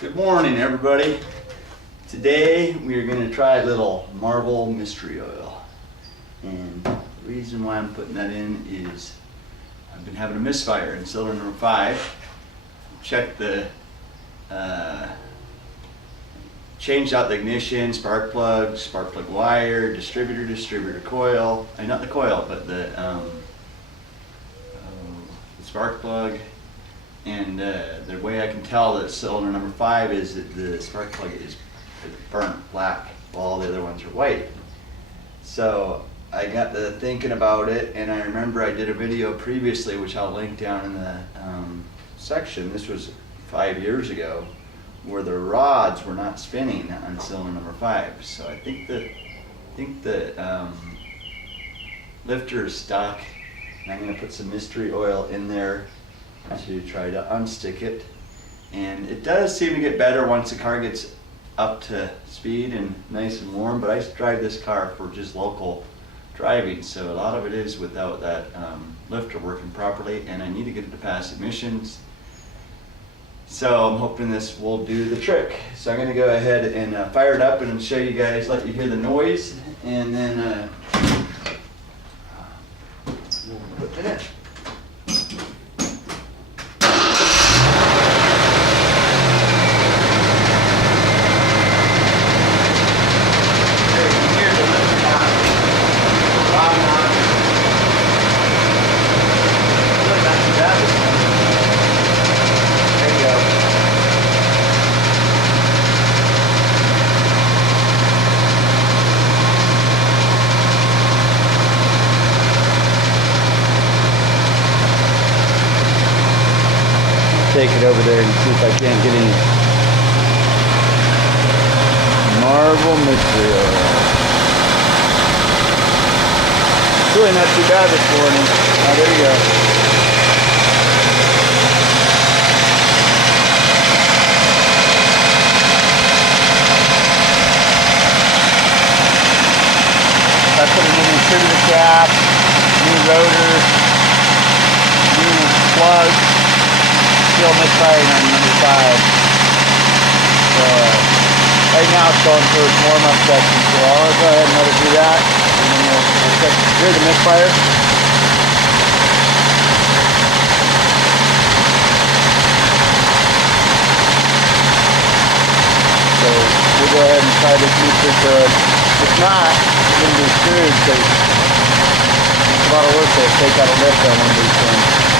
Good morning, everybody. Today we are going to try a little Marvel Mystery Oil. And the reason why I'm putting that in is I've been having a misfire in cylinder number 5. Checked the, changed out the ignition, spark plug wire, distributor coil. Not the coil, but the spark plug. And the way I can tell that cylinder number 5 is that the spark plug is burnt black while all the other ones are white. So I got to thinking about it, and I remember I did a video previously, which I'll link down in the section. This was 5 years ago, where the rods were not spinning on cylinder number 5. So I think the lifter is stuck, and I'm going to put some mystery oil in there to try to unstick it. And it does seem to get better once the car gets up to speed and nice and warm, but I drive this car for just local driving, so a lot of it is without that lifter working properly, and I need to get it to pass emissions. So I'm hoping this will do the trick. So I'm going to go ahead and fire it up and show you guys, let you hear the noise, and then we'll put it in. Take it over there and see if I can't get any Marvel Mystery Oil. It's really not too bad this morning. Oh, there you go. I put in a new distributor cap, new rotor, new plug. Still misfiring on number 5. So right now it's going for its warm-up section. So I'll go ahead and let it do that, and then we'll check. Here's the misfire. So we'll go ahead and try to keep it good. If not, it's going to be screwed because it's a lot of work to take out a lift on one of these things.